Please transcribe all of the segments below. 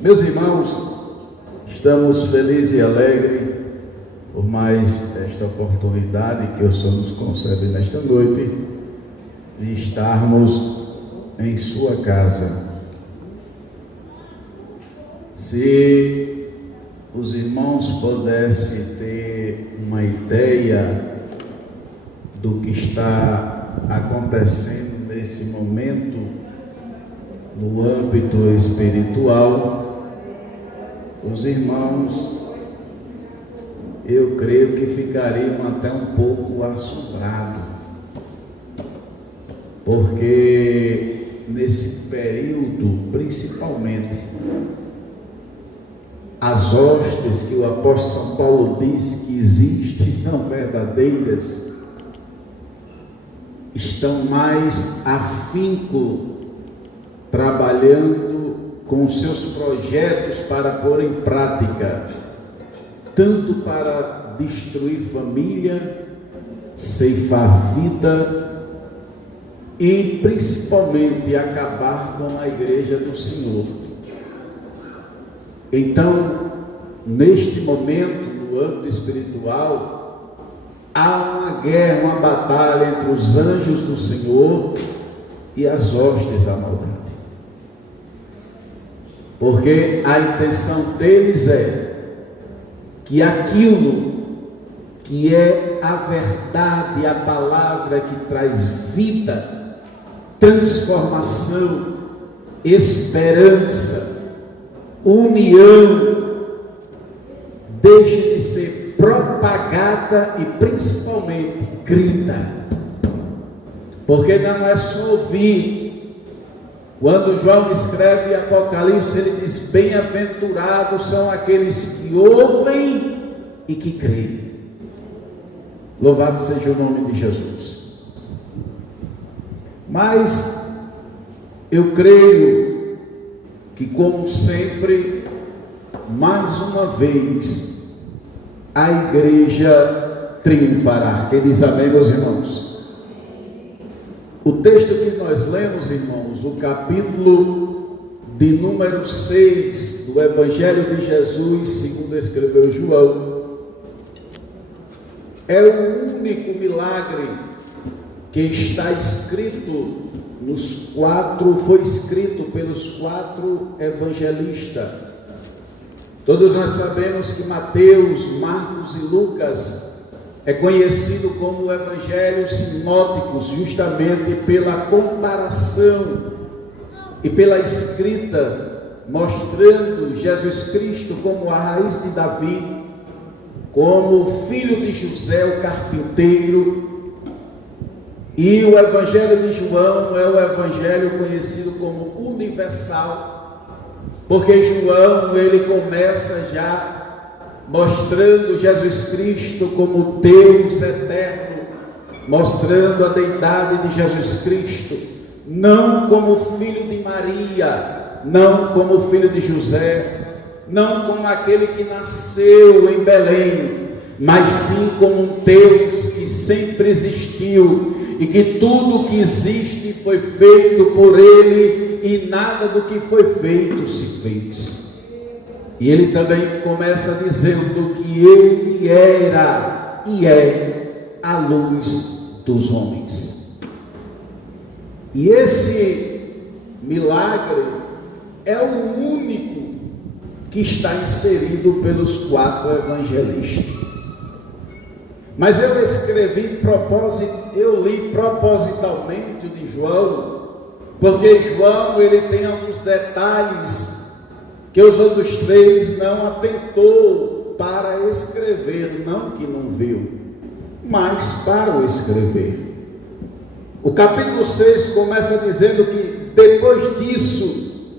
Meus irmãos, estamos felizes e alegres por mais esta oportunidade que o Senhor nos concede nesta noite de estarmos em sua casa. Se os irmãos pudessem ter uma ideia do que está acontecendo nesse momento no âmbito espiritual, os irmãos, eu creio que ficariam até um pouco assombrados, porque nesse período, principalmente, as hostes que o apóstolo São Paulo diz que existem, são verdadeiras, estão mais afinco, trabalhando com os seus projetos para pôr em prática, tanto para destruir família, ceifar vida e principalmente acabar com a igreja do Senhor. Então, neste momento, no âmbito espiritual, há uma guerra, uma batalha entre os anjos do Senhor e as hostes da maldade. Porque a intenção deles é que aquilo que é a verdade, a palavra que traz vida, transformação, esperança, união, deixe de ser propagada e principalmente grita. Porque não é só ouvir. Quando João escreve Apocalipse, ele diz: bem-aventurados são aqueles que ouvem e que creem. Louvado seja o nome de Jesus. Mas eu creio que, como sempre, mais uma vez, a igreja triunfará. Quem diz amém, meus irmãos? O texto que nós lemos, irmãos, o capítulo de número 6 do Evangelho de Jesus, segundo escreveu João, é o único milagre que está escrito foi escrito pelos 4 evangelistas. Todos nós sabemos que Mateus, Marcos e Lucas é conhecido como evangelhos sinóticos, justamente pela comparação e pela escrita, mostrando Jesus Cristo como a raiz de Davi, como o filho de José, o carpinteiro. E o evangelho de João é o evangelho conhecido como universal, porque João, ele começa já mostrando Jesus Cristo como Deus eterno, mostrando a deidade de Jesus Cristo, não como filho de Maria, não como filho de José, não como aquele que nasceu em Belém, mas sim como um Deus que sempre existiu e que tudo que existe foi feito por Ele e nada do que foi feito se fez. E ele também começa dizendo que ele era e é a luz dos homens. E esse milagre é o único que está inserido pelos 4 evangelistas. Mas eu li propositalmente o de João, porque João, ele tem alguns detalhes que os outros 3 não atentou para escrever, não que não viu, mas para o escrever. O capítulo 6 começa dizendo que depois disso,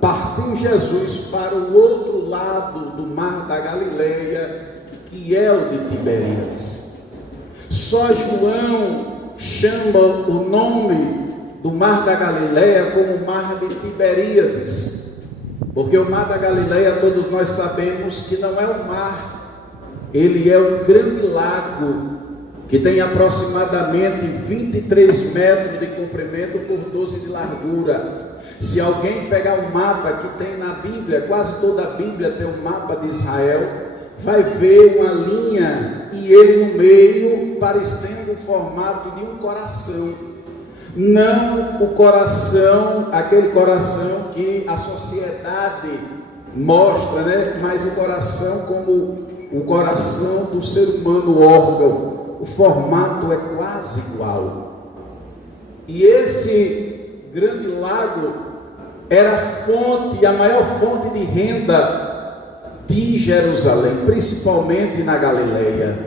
partiu Jesus para o outro lado do mar da Galileia, que é o de Tiberíades. Só João chama o nome do mar da Galileia como mar de Tiberíades, porque o mar da Galileia, todos nós sabemos que não é um mar, ele é um grande lago que tem aproximadamente 23 metros de comprimento por 12 de largura. Se alguém pegar o mapa que tem na Bíblia, quase toda a Bíblia tem um mapa de Israel, vai ver uma linha e ele no meio parecendo o formato de um coração. Não o coração, aquele coração que a sociedade mostra, né? Mas o coração como o coração do ser humano, o órgão. O formato é quase igual. E esse grande lago era a fonte, a maior fonte de renda de Jerusalém, principalmente na Galileia.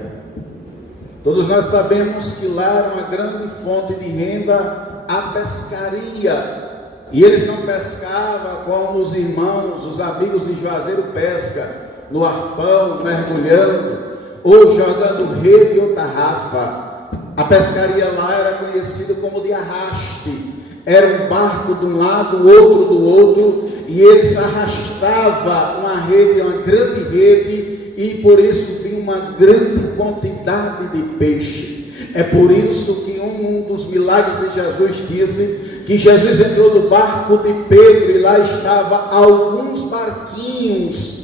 Todos nós sabemos que lá era uma grande fonte de renda a pescaria. E eles não pescavam como os irmãos, os amigos de Juazeiro pesca, no arpão, mergulhando, ou jogando rede ou tarrafa. A pescaria lá era conhecida como de arraste. Era um barco de um lado, outro do outro, e eles arrastavam uma rede, uma grande rede, e por isso vinha uma grande quantidade de peixe. É por isso que um dos milagres de Jesus disse que Jesus entrou no barco de Pedro e lá estava alguns barquinhos,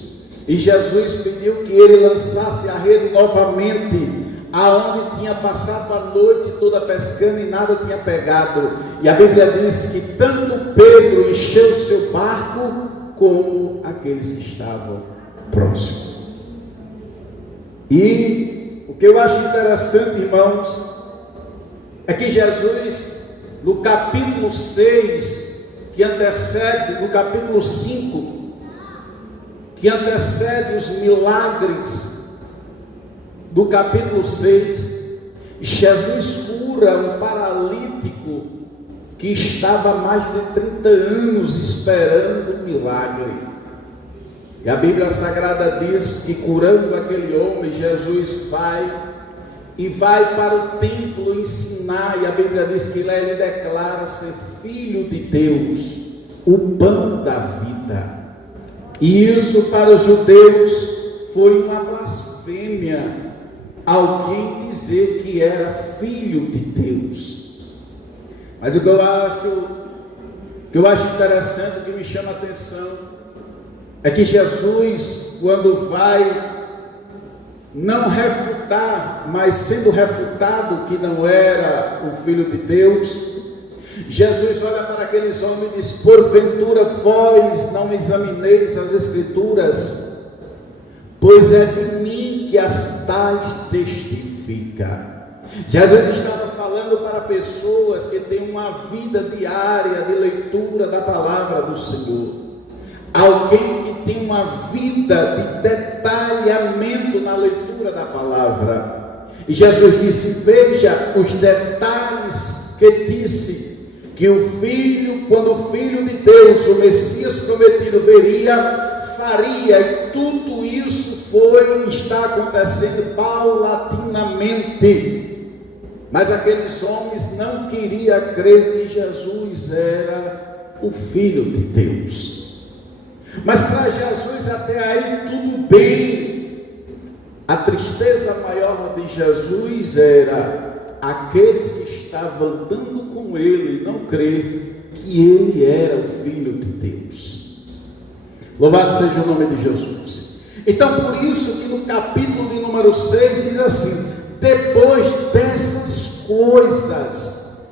e Jesus pediu que ele lançasse a rede novamente, aonde tinha passado a noite toda pescando e nada tinha pegado. E a Bíblia diz que tanto Pedro encheu seu barco, como aqueles que estavam próximos. E o que eu acho interessante, irmãos, é que Jesus, no capítulo 6, que antecede, no capítulo 5, que antecede os milagres do capítulo 6, Jesus cura um paralítico que estava há mais de 30 anos esperando um milagre. E a Bíblia Sagrada diz que curando aquele homem, Jesus vai para o templo ensinar, e a Bíblia diz que lá ele declara ser filho de Deus, o pão da vida. E isso para os judeus foi uma blasfêmia, alguém dizer que era filho de Deus. Mas o que eu acho interessante, que me chama a atenção, é que Jesus, quando vai não refutar, mas sendo refutado que não era o filho de Deus, Jesus olha para aqueles homens e diz: porventura vós não examineis as Escrituras, pois é de mim que as tais testifica. Jesus estava falando para pessoas que têm uma vida diária de leitura da palavra do Senhor, alguém que tem uma vida de detalhamento na leitura da palavra. E Jesus disse: veja os detalhes que disse que o Filho, quando o Filho de Deus, o Messias prometido, viria, faria, e tudo isso está acontecendo paulatinamente. Mas aqueles homens não queriam crer que Jesus era o Filho de Deus. Mas para Jesus até aí tudo bem. A tristeza maior de Jesus era aqueles que estavam andando com ele não crer que ele era o Filho de Deus. Louvado seja o nome de Jesus. Então por isso que no capítulo de número 6 diz assim: depois dessas coisas,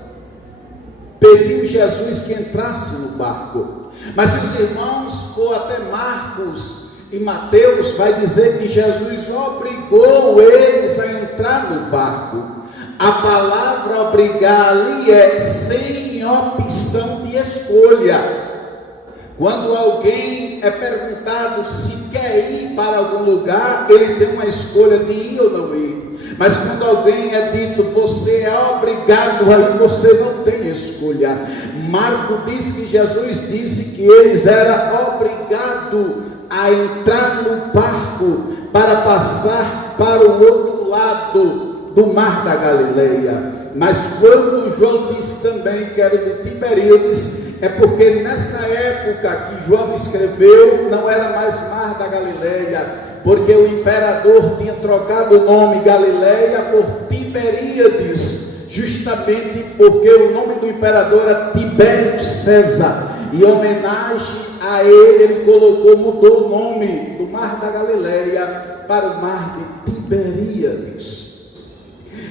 pediu Jesus que entrasse no barco. Mas se os irmãos for até Marcos e Mateus, vai dizer que Jesus obrigou eles a entrar no barco. A palavra obrigar ali é sem opção de escolha. Quando alguém é perguntado se quer ir para algum lugar, ele tem uma escolha de ir ou não ir. Mas quando alguém é dito, você é obrigado a ir, você não tem escolha. Marcos diz que Jesus disse que eles eram obrigados a entrar no barco para passar para o outro lado do mar da Galileia. Mas quando João disse também que era de Tiberíades, é porque nessa época que João escreveu, não era mais mar da Galileia, porque o imperador tinha trocado o nome Galileia por Tiberíades, justamente porque o nome do imperador era Tibério César. Em homenagem a ele mudou o nome do Mar da Galileia para o Mar de Tiberíades.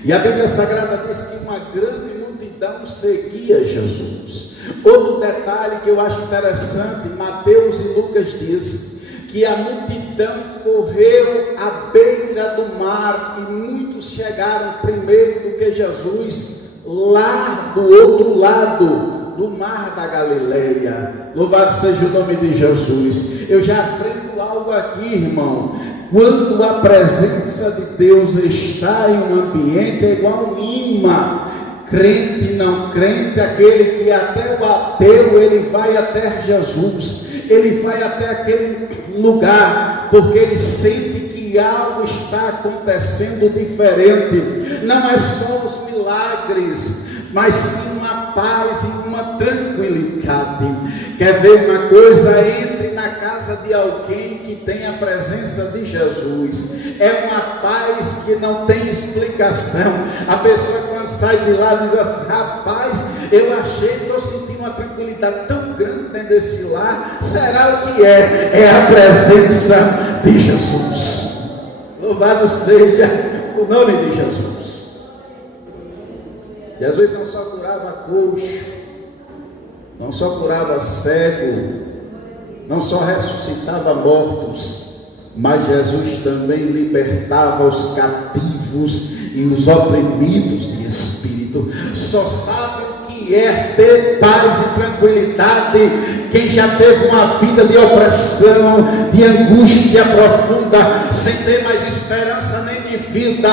E a Bíblia Sagrada diz que uma grande multidão seguia Jesus. Outro detalhe que eu acho interessante, Mateus e Lucas diz que a multidão correu à beira do mar e muitos chegaram primeiro do que Jesus lá do outro lado do Mar da Galileia. Louvado seja o nome de Jesus. Eu já aprendo algo aqui, irmão. Quando a presença de Deus está em um ambiente, é igual um imã. Crente, não crente, aquele que até o ateu, ele vai até Jesus, ele vai até aquele lugar, porque ele sente que algo está acontecendo diferente. Não é só os milagres, mas sim uma paz e uma tranquilidade. Quer ver uma coisa? Entre na casa de alguém que tem a presença de Jesus. É uma paz que não tem explicação. A pessoa quando sai de lá diz assim: rapaz, eu estou sentindo uma tranquilidade tão grande dentro desse lar. Será o que é? É a presença de Jesus. Louvado seja o nome de Jesus. Jesus não só curava coxo, não só curava cego, não só ressuscitava mortos, mas Jesus também libertava os cativos e os oprimidos de espírito. Só sabe o que é ter paz e tranquilidade quem já teve uma vida de opressão, de angústia profunda, sem ter mais esperança nem de vida.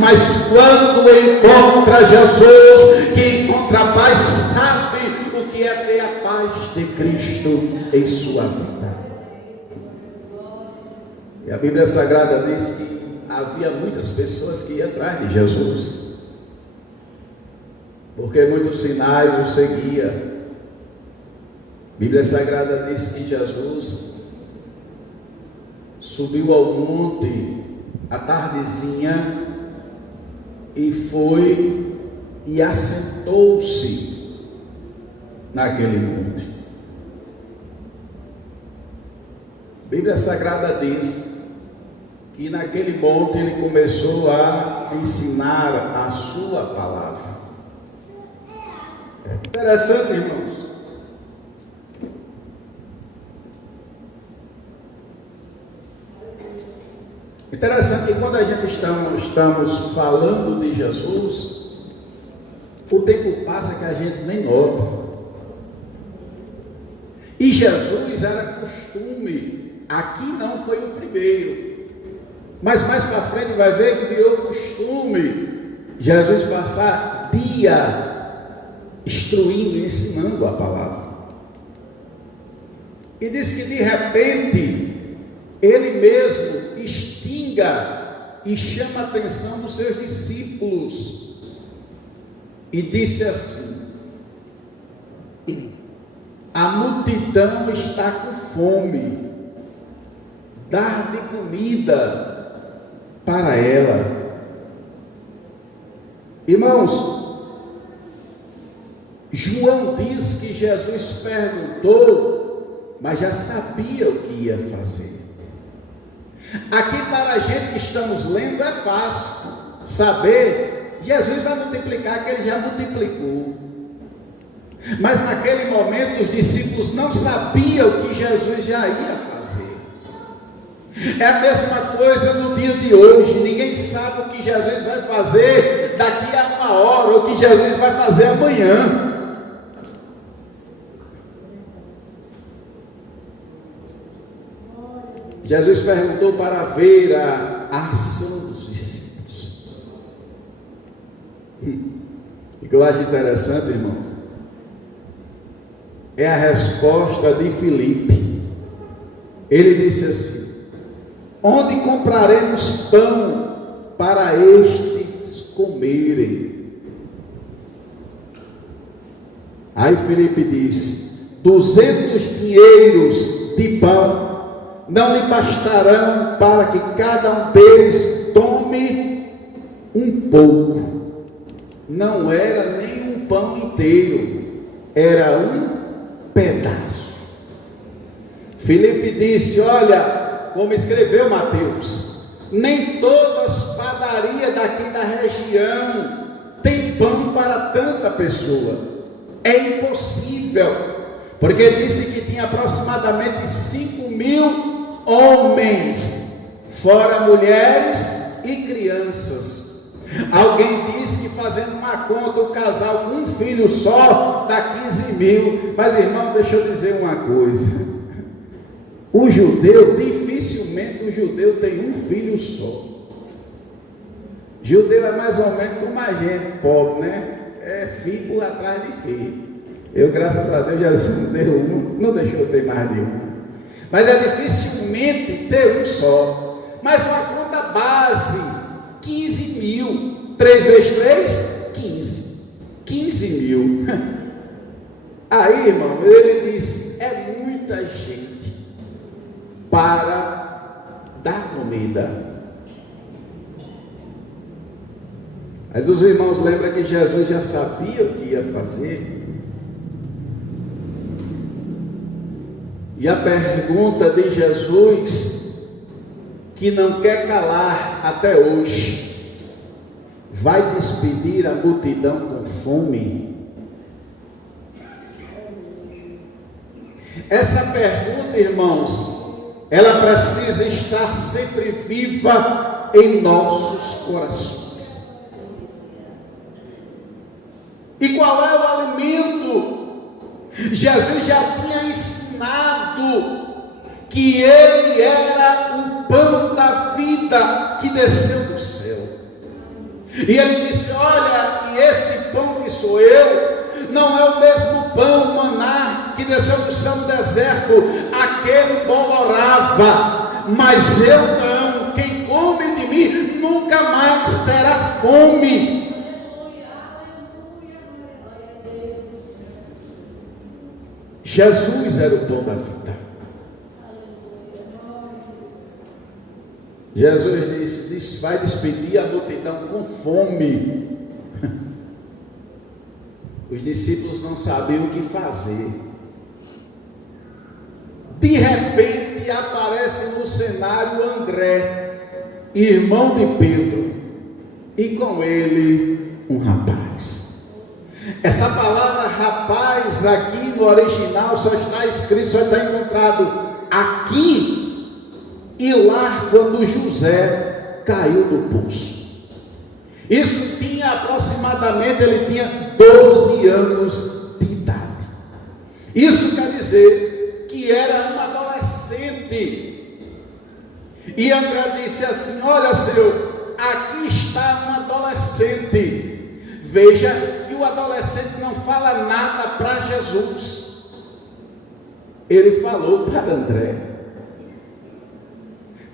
Mas quando encontra Jesus, que encontra a paz, sabe o que é ter a paz de Cristo em sua vida. E a Bíblia Sagrada diz que havia muitas pessoas que iam atrás de Jesus, porque muitos sinais o seguiam. A Bíblia Sagrada diz que Jesus subiu ao monte à tardezinha e foi e assentou-se naquele monte. A Bíblia Sagrada diz que naquele monte ele começou a ensinar a sua palavra. É interessante, irmãos. Interessante que quando a gente estamos falando de Jesus, o tempo passa que a gente nem nota. E Jesus era costume, aqui não foi o primeiro, mas mais para frente vai ver que virou costume Jesus passar dia instruindo e ensinando a palavra. E diz que de repente ele mesmo extinga e chama a atenção dos seus discípulos e disse assim: a multidão está com fome, dar de comida para ela. Irmãos, João diz que Jesus perguntou, mas já sabia o que ia fazer. Aqui para a gente que estamos lendo é fácil saber, Jesus vai multiplicar, que ele já multiplicou. Mas naquele momento os discípulos não sabiam o que Jesus já ia fazer. É a mesma coisa no dia de hoje, ninguém sabe o que Jesus vai fazer daqui a uma hora, ou o que Jesus vai fazer amanhã. Jesus perguntou para ver a ação dos discípulos. O que eu acho interessante, irmãos, é a resposta de Filipe. Ele disse assim: onde compraremos pão para estes comerem? Aí Filipe disse: 200 dinheiros de pão não lhe bastarão para que cada um deles tome um pouco. Não era nem um pão inteiro, era um pedaço. Filipe disse: olha, como escreveu Mateus, nem todas padarias daqui da região tem pão para tanta pessoa. É impossível, porque disse que tinha aproximadamente 5.000 homens, fora mulheres e crianças. Alguém disse que, fazendo uma conta, o casal com um filho só dá 15.000. Mas, irmão, deixa eu dizer uma coisa: o judeu, dificilmente o judeu tem um filho só. Judeu é mais ou menos como a gente, pobre, né? É filho por atrás de filho. Eu, graças a Deus, Jesus deu um, não deixou eu ter mais de um. Mas é dificilmente ter um só. Mas uma conta base: 15.000. 3 vezes 3, 15.000. Aí, irmão, ele disse: é muita gente para dar comida. Mas os irmãos lembram que Jesus já sabia o que ia fazer. E a pergunta de Jesus, que não quer calar até hoje: vai despedir a multidão com fome? Essa pergunta, irmãos, ela precisa estar sempre viva em nossos corações. E qual é o alimento? Jesus já tinha ensinado que ele era o pão da vida que desceu do céu. E ele disse: olha, e esse pão que sou eu, não é o mesmo pão, maná, que desceu do céu no deserto, aquele bolorava, mas eu não. Quem come de mim nunca mais terá fome. Jesus era o pão da vida. Jesus disse: vai despedir a multidão com fome. Os discípulos não sabiam o que fazer. De repente aparece no cenário André, irmão de Pedro, e com ele um rapaz. Essa palavra rapaz aqui no original só está escrito, só está encontrado aqui e lá, quando José caiu do poço. Isso tinha aproximadamente, ele tinha 12 anos de idade. Isso quer dizer que era um adolescente. E André disse assim: olha, Senhor, aqui está um adolescente. Veja que o adolescente não fala nada para Jesus. Ele falou para André.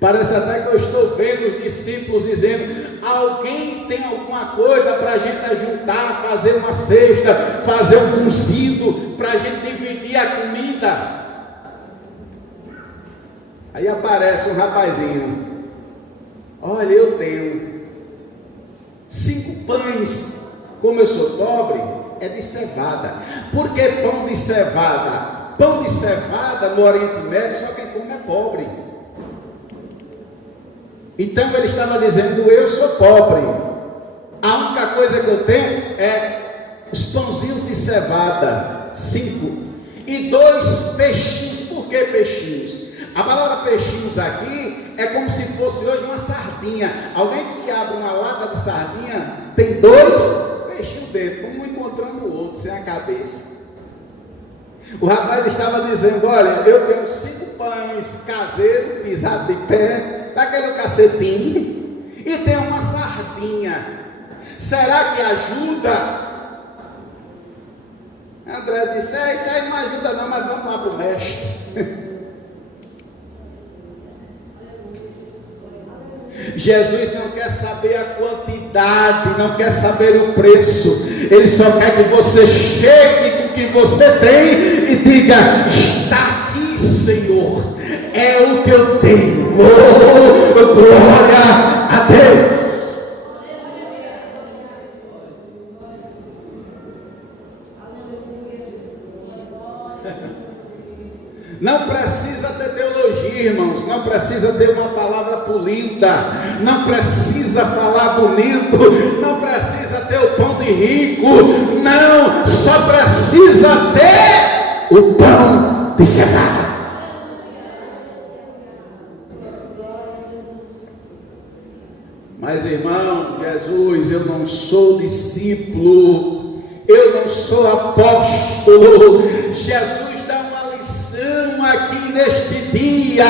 Parece até que eu estou vendo os discípulos dizendo: alguém tem alguma coisa para a gente ajuntar, fazer uma cesta, fazer um cozido, para a gente dividir a comida. Aí aparece um rapazinho: olha, eu tenho 5 pães. Como eu sou pobre, é de cevada. Por que pão de cevada? Pão de cevada no Oriente Médio, só quem come é pobre. Então ele estava dizendo: eu sou pobre, a única coisa que eu tenho é os pãozinhos de cevada, 5, e 2 peixinhos. Por que peixinhos? A palavra peixinhos aqui é como se fosse hoje uma sardinha. Alguém que abre uma lata de sardinha, tem 2 peixinhos dentro, um encontrando o outro, sem a cabeça. O rapaz estava dizendo: olha, eu tenho 5 pães caseiros, pisados de pé, daquele cacetinho, e tem uma sardinha. Será que ajuda? André disse: isso aí não ajuda não, mas vamos lá para o mestre. Jesus não quer saber a quantidade, não quer saber o preço. Ele só quer que você chegue com o que você tem e diga: está aqui, Senhor, é o que eu tenho. Oh, glória a Deus. precisa ter teologia, irmãos, não precisa ter uma palavra polida, não precisa falar bonito, não precisa ter o pão de rico, não, só precisa ter o pão de cevada. Mas, irmão, Jesus, eu não sou discípulo, eu não sou apóstolo. Jesus dá uma lição aqui neste dia.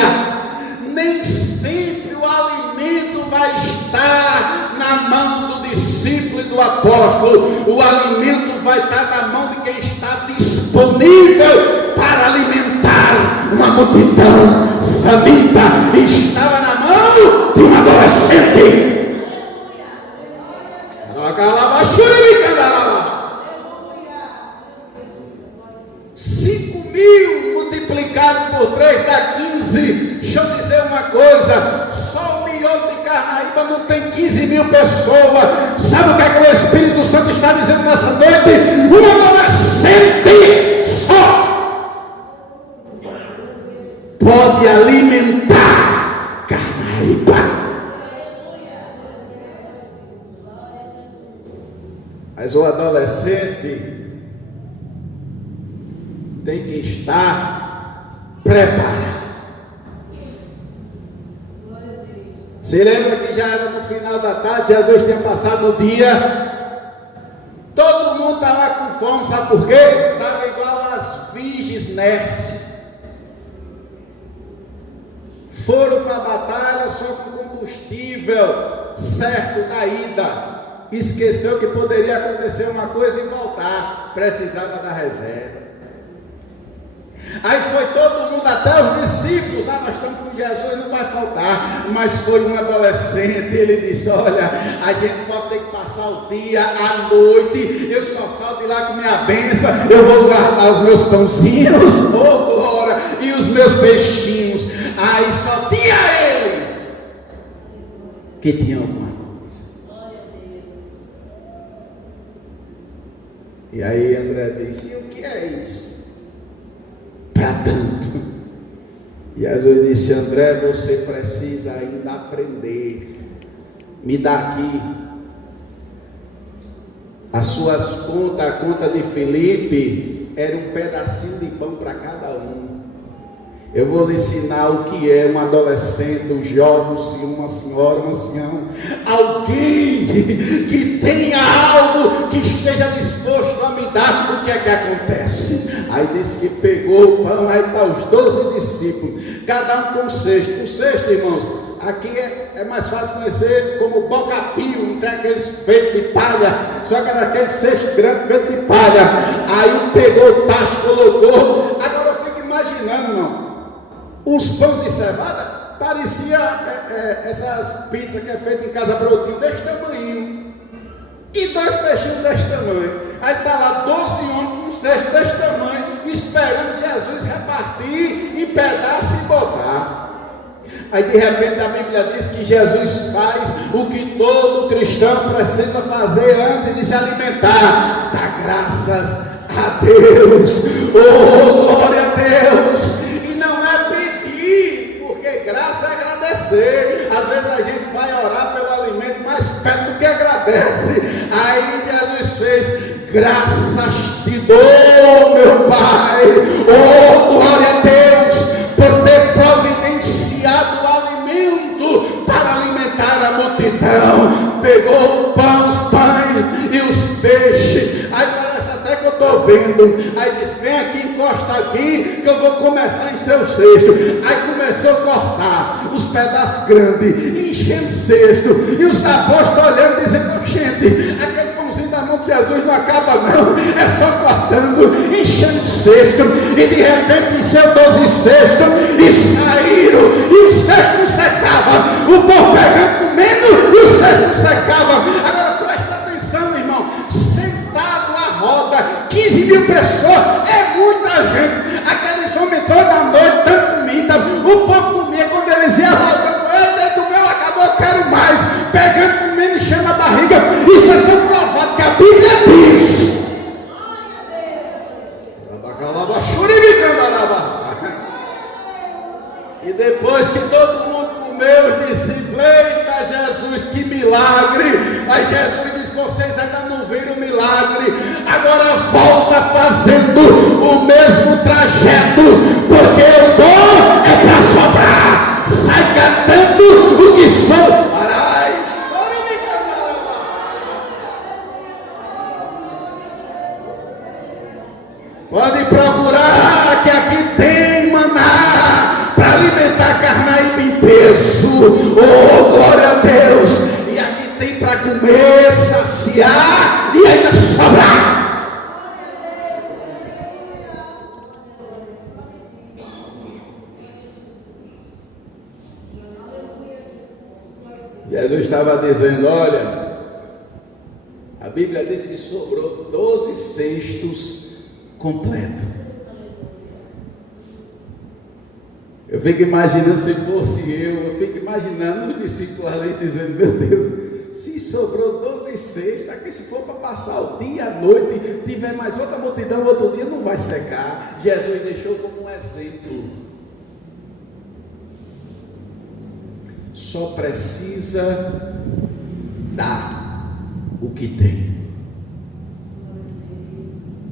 Nem sempre o alimento vai estar na mão do discípulo e do apóstolo. O alimento vai estar na mão de quem está disponível para alimentar uma multidão faminta. E estava na mão de um adolescente. 5.000 multiplicado por 3 dá 15. Deixa eu dizer uma coisa: só o miolo de Carnaíba não tem 15.000 pessoas. Sabe o que é que o Espírito Santo está dizendo nessa noite? Um adolescente só pode alimentar Carnaíba. Mas o adolescente tem que estar preparado. Se lembra que já era no final da tarde, Jesus tinha passado o dia, todo mundo estava com fome, sabe por quê? Estava igual as virgens Nércia. Foram para a batalha só com combustível certo da ida. Esqueceu que poderia acontecer uma coisa e voltar, precisava da reserva. Aí foi todo mundo, até os discípulos: nós estamos com Jesus, não vai faltar. Mas foi um adolescente, ele disse: olha, a gente pode ter que passar o dia, a noite, eu só salto de lá com minha bênção, eu vou guardar os meus pãozinhos, oh glória, e os meus peixinhos. Aí só tinha ele que tinha alguma coisa. E aí André disse: e o que é isso? Para tanto. E Jesus disse: André, você precisa ainda aprender. Me dá aqui as suas contas. A conta de Felipe era um pedacinho de pão para cada um. Eu vou lhe ensinar o que é um adolescente, um jovem, uma senhora, um ancião, alguém que tenha algo, que esteja disposto a me dar. O que é que acontece? Aí disse que pegou o pão, aí está os 12 discípulos, cada um com um cesto. O cesto, irmãos, aqui é mais fácil conhecer como boca-pio, não tem aqueles feitos de palha, só que era aquele cesto grande feito de palha. Aí pegou o tacho, colocou. Agora eu fico imaginando, irmão, os pães de cevada parecia essas pizzas que é feita em casa brotinho desse tamanho, e 2 peixinhos desse tamanho. Aí está lá 12 homens com um cesto desse tamanho, esperando Jesus repartir em pedaços e botar. Aí de repente a Bíblia diz que Jesus faz o que todo cristão precisa fazer antes de se alimentar: dá graças a Deus. Oh, glória a Deus! Graça é agradecer. Às vezes a gente vai orar pelo alimento mais perto do que agradece. Aí Jesus fez: graças te dou, meu Pai. Oh, glória a Deus, por ter providenciado o alimento para alimentar a multidão. Pegou o pão, os pães e os peixes. Aí parece até que eu estou vendo. Aí diz: vem aqui, encosta aqui, que eu vou começar a encher o cesto. Aí começou a cortar os pedaços grandes, enchendo o cesto. E os apóstolos olhando, dizendo: gente, aquele pãozinho da mão de Jesus não acaba não, é só cortando, enchendo o cesto. E de repente encheu 12 cestos e saíram, e o cesto não secava. O povo pegando, comendo, e o cesto não secava. Agora presta atenção, irmão, sentado à roda, 15.000 pessoas, é muita gente. Aqueles homens toda noite dando comida, o povo comia. Quando eles iam rodando: dentro do meu acabou, eu quero mais. Pegando, comendo, enchendo a barriga. Isso é tão provado que a Bíblia diz. E depois que todo mundo comeu, disse: eita Jesus, que milagre! Aí Jesus disse: vocês ainda não viram o milagre, agora volta fazendo o mesmo trajeto, porque o dom é para sobrar. Sai cantando o que sou. Pode procurar que aqui tem maná para alimentar Carnaíba em peso. Oh, glória a Deus! E aqui tem para comer, saciar e ainda sobrar. Jesus estava dizendo: olha, a Bíblia diz que sobrou 12 cestos completo. Eu fico imaginando, se fosse eu fico imaginando os discípulos ali dizendo: meu Deus, se sobrou 12 cestos, aqui se for para passar o dia, a noite, tiver mais outra multidão, outro dia não vai secar. Jesus deixou como um exemplo. Só precisa dar o que tem.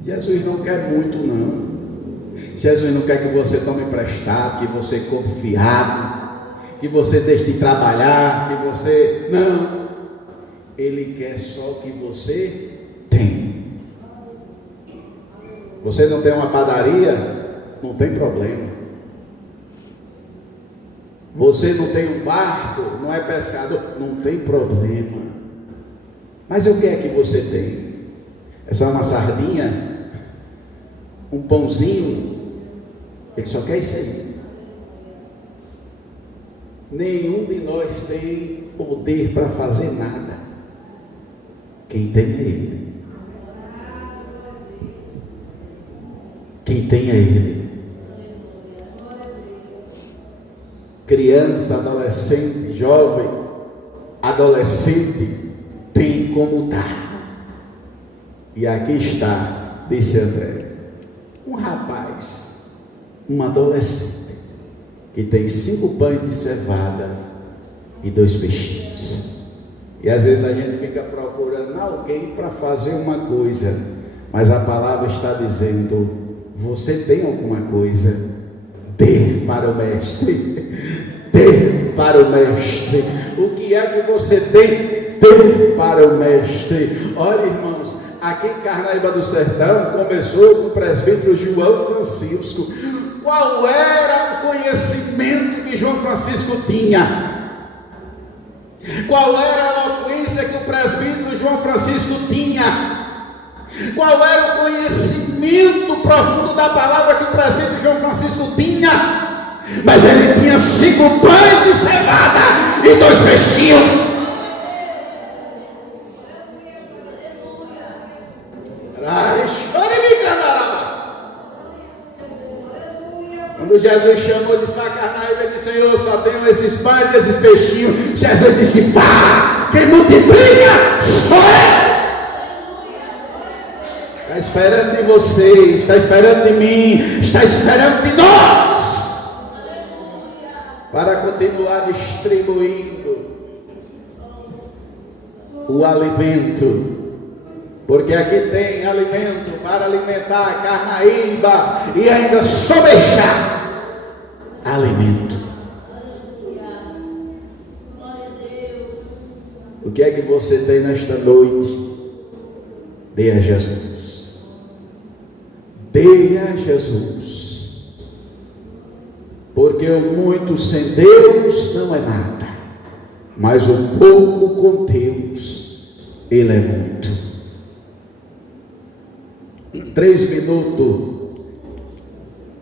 Jesus não quer muito, não. Jesus não quer que você tome emprestado, que você compre fiado, que você deixe de trabalhar, que você... Não. Ele quer só o que você tem. Você não tem uma padaria? Não tem problema. Você não tem um barco, não é pescador? Não tem problema. Mas o que é que você tem? É só uma sardinha? Um pãozinho? Ele só quer isso aí. Nenhum de nós tem poder para fazer nada. Quem tem é Ele. Quem tem é Ele. Criança, adolescente, jovem, adolescente, tem como dar. E aqui está, disse André, um rapaz, um adolescente, que tem 5 pães de cevada e 2 peixinhos. E às vezes a gente fica procurando alguém para fazer uma coisa, mas a palavra está dizendo: você tem alguma coisa? Dê para o mestre. Dê para o mestre. O que é que você tem? Dê para o mestre. Olha, irmãos, aqui em Carnaíba do Sertão começou com o presbítero João Francisco. Qual era o conhecimento que João Francisco tinha? Qual era a eloquência que o presbítero João Francisco tinha? Qual era o conhecimento profundo da palavra que o presbítero João Francisco tinha? Mas ele tinha 5 pães de cevada e 2 peixinhos. Quando Jesus chamou de Carnaíba, ele disse: Senhor, só tenho esses pães e esses peixinhos. Jesus disse: vá, quem multiplica sou eu. Está esperando de você, está esperando de mim, está esperando de nós, para continuar distribuindo o alimento. Porque aqui tem alimento para alimentar Carnaíba e ainda sobejar alimento. O que é que você tem nesta noite? Dê a Jesus. Dê a Jesus. Porque o muito sem Deus não é nada, mas o pouco com Deus, Ele é muito. 3 minutos.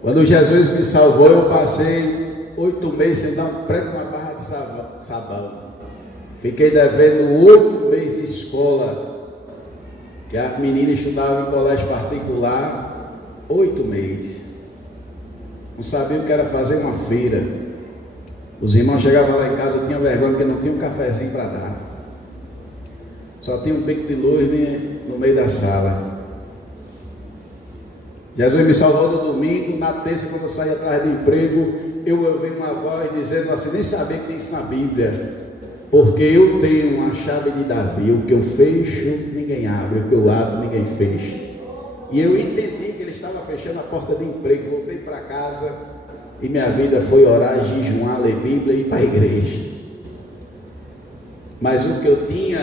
Quando Jesus me salvou, eu passei 8 meses sem dar um prego na barra de sabão. Fiquei devendo 8 meses de escola, que a menina estudava em colégio particular. 8 meses. Não sabia o que era fazer uma feira. Os irmãos chegavam lá em casa, eu tinha vergonha porque não tinha um cafezinho para dar. Só tinha um bico de luz no meio da sala. Jesus me salvou no domingo. Na terça, quando eu saí atrás do emprego, eu ouvi uma voz dizendo assim, nem sabia que tem isso na Bíblia, porque eu tenho uma chave de Davi, o que eu fecho, ninguém abre, o que eu abro, ninguém fecha. E eu entendi que ele estava fechando a porta de emprego. Voltei para casa e minha vida foi orar, jejuar, ler Bíblia e ir para a igreja. Mas o que eu tinha,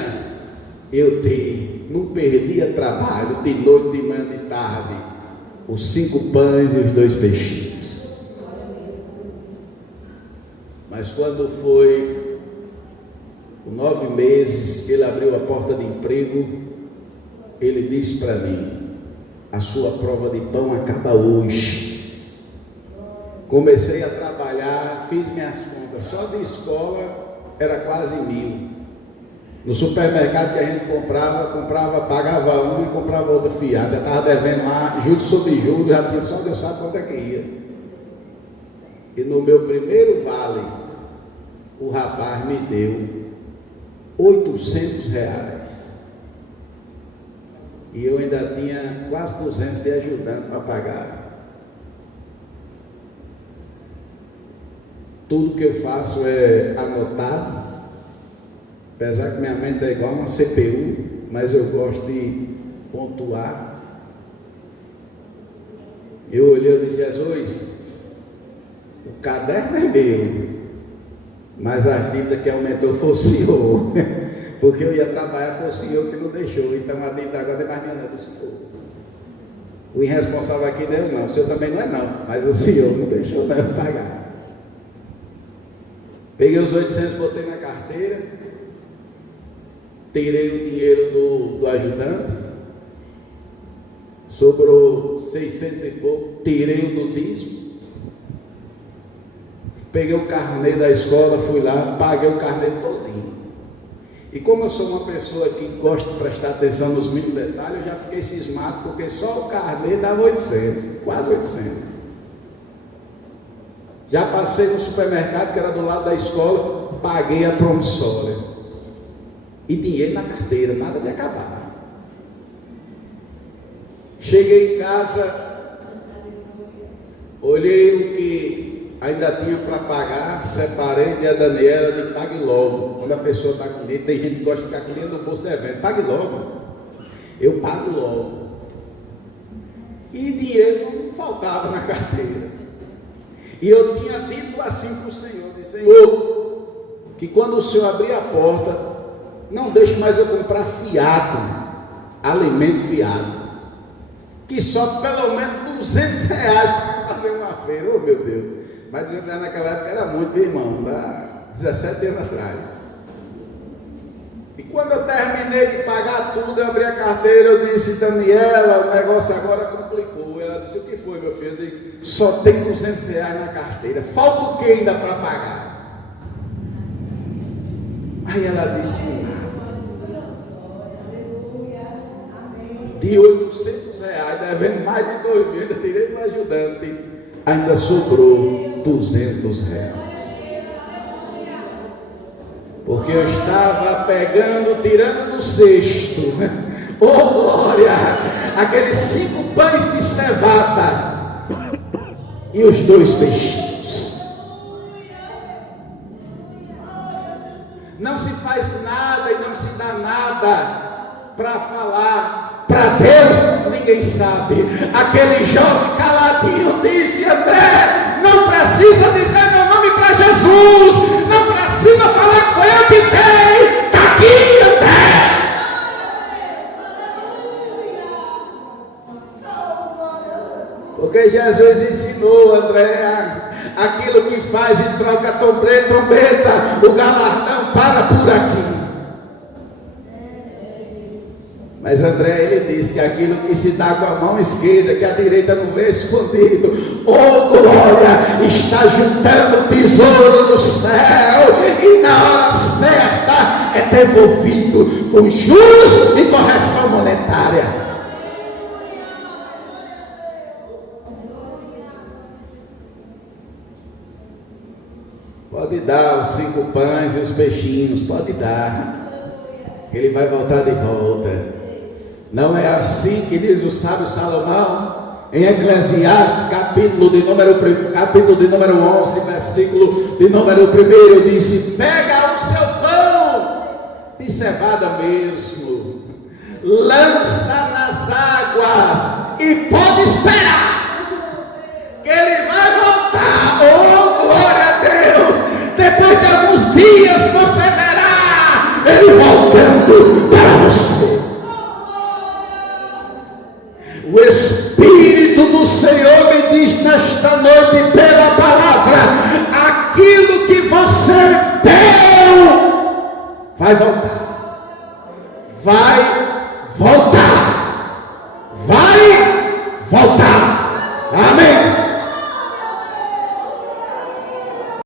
eu dei. Não perdia trabalho, de noite, de manhã, de tarde. Os 5 pães e os 2 peixinhos. Mas quando foi com 9 meses, ele abriu a porta de emprego. Ele disse para mim: a sua prova de pão acaba hoje. Comecei a trabalhar, fiz minhas contas, só de escola era quase 1.000. No supermercado que a gente comprava, pagava um e comprava outro fiado. Eu estava devendo lá, juros sobre juros, já tinha, só Deus sabe quanto é que ia. E no meu primeiro vale, o rapaz me deu R$800. E eu ainda tinha quase 200 de ajudante para pagar. Tudo que eu faço é anotado, apesar que minha mente é igual uma CPU, mas eu gosto de pontuar. Eu olhei e disse: Jesus, o caderno é meu, mas as dívidas que aumentou foi o Senhor. Porque eu ia trabalhar, foi o Senhor que não deixou. Então a dívida agora é mais minha, não é do Senhor. O irresponsável aqui não é eu, não. O Senhor também não é, não. Mas o Senhor não deixou não eu pagar. Peguei os 800, botei na carteira. Tirei o dinheiro do ajudante. Sobrou 600 e pouco. Tirei o do dízimo. Peguei o carnê da escola, fui lá, paguei o carnê todinho. E como eu sou uma pessoa que gosta de prestar atenção nos mínimos detalhes, eu já fiquei cismado, porque só o carnê dava 800, quase 800. Já passei no supermercado, que era do lado da escola, paguei a promissória. E dinheiro na carteira, nada de acabar. Cheguei em casa, olhei o que ainda tinha para pagar, separei de a Daniela, de pague logo. Quando a pessoa está com dinheiro, tem gente que gosta de ficar com dinheiro no bolso devendo, pague logo. Eu pago logo. E dinheiro não faltava na carteira. E eu tinha dito assim para o Senhor: disse, Senhor, que quando o Senhor abrir a porta, não deixe mais eu comprar fiado, alimento fiado, que só pelo menos R$200 para fazer uma feira. Oh meu Deus! Mas R$200 naquela época era muito, meu irmão, dá 17 anos atrás. E quando eu terminei de pagar tudo, eu abri a carteira, eu disse: Daniela, o negócio agora complicou. Ela disse: o que foi, meu filho? Eu disse: só tem R$200 na carteira, falta o que ainda para pagar? Aí ela disse: de R$800, devendo mais de 2.000, ainda tirei do ajudante, ainda sobrou R$200. Porque eu estava pegando, tirando do cesto, oh glória, aqueles 5 pães de cevada e os 2 peixinhos. Não se faz nada e não se dá nada para falar para Deus, ninguém sabe. Aquele jovem caladinho disse: André, não precisa dizer meu nome para Jesus, não precisa falar que foi eu que dei, está aqui, André. Porque Jesus ensinou, André, aquilo que faz e troca trombeta, o galardão para por aqui. Mas André, ele disse que aquilo que se dá com a mão esquerda, que a direita não vê escondido, oh glória, está juntando tesouro no céu, e na hora certa é devolvido com juros e correção monetária. Pode dar os 5 pães e os peixinhos, pode dar, ele vai voltar de volta. Não é assim que diz o sábio Salomão? Em Eclesiastes, capítulo de número 11, versículo de número 1, disse: pega o seu pão de cevada mesmo, lança nas águas e pode esperar que ele vai voltar. Oh, glória a Deus! Depois de alguns dias você verá ele voltando para você. O Espírito do Senhor me diz nesta noite pela palavra: aquilo que você deu vai voltar, vai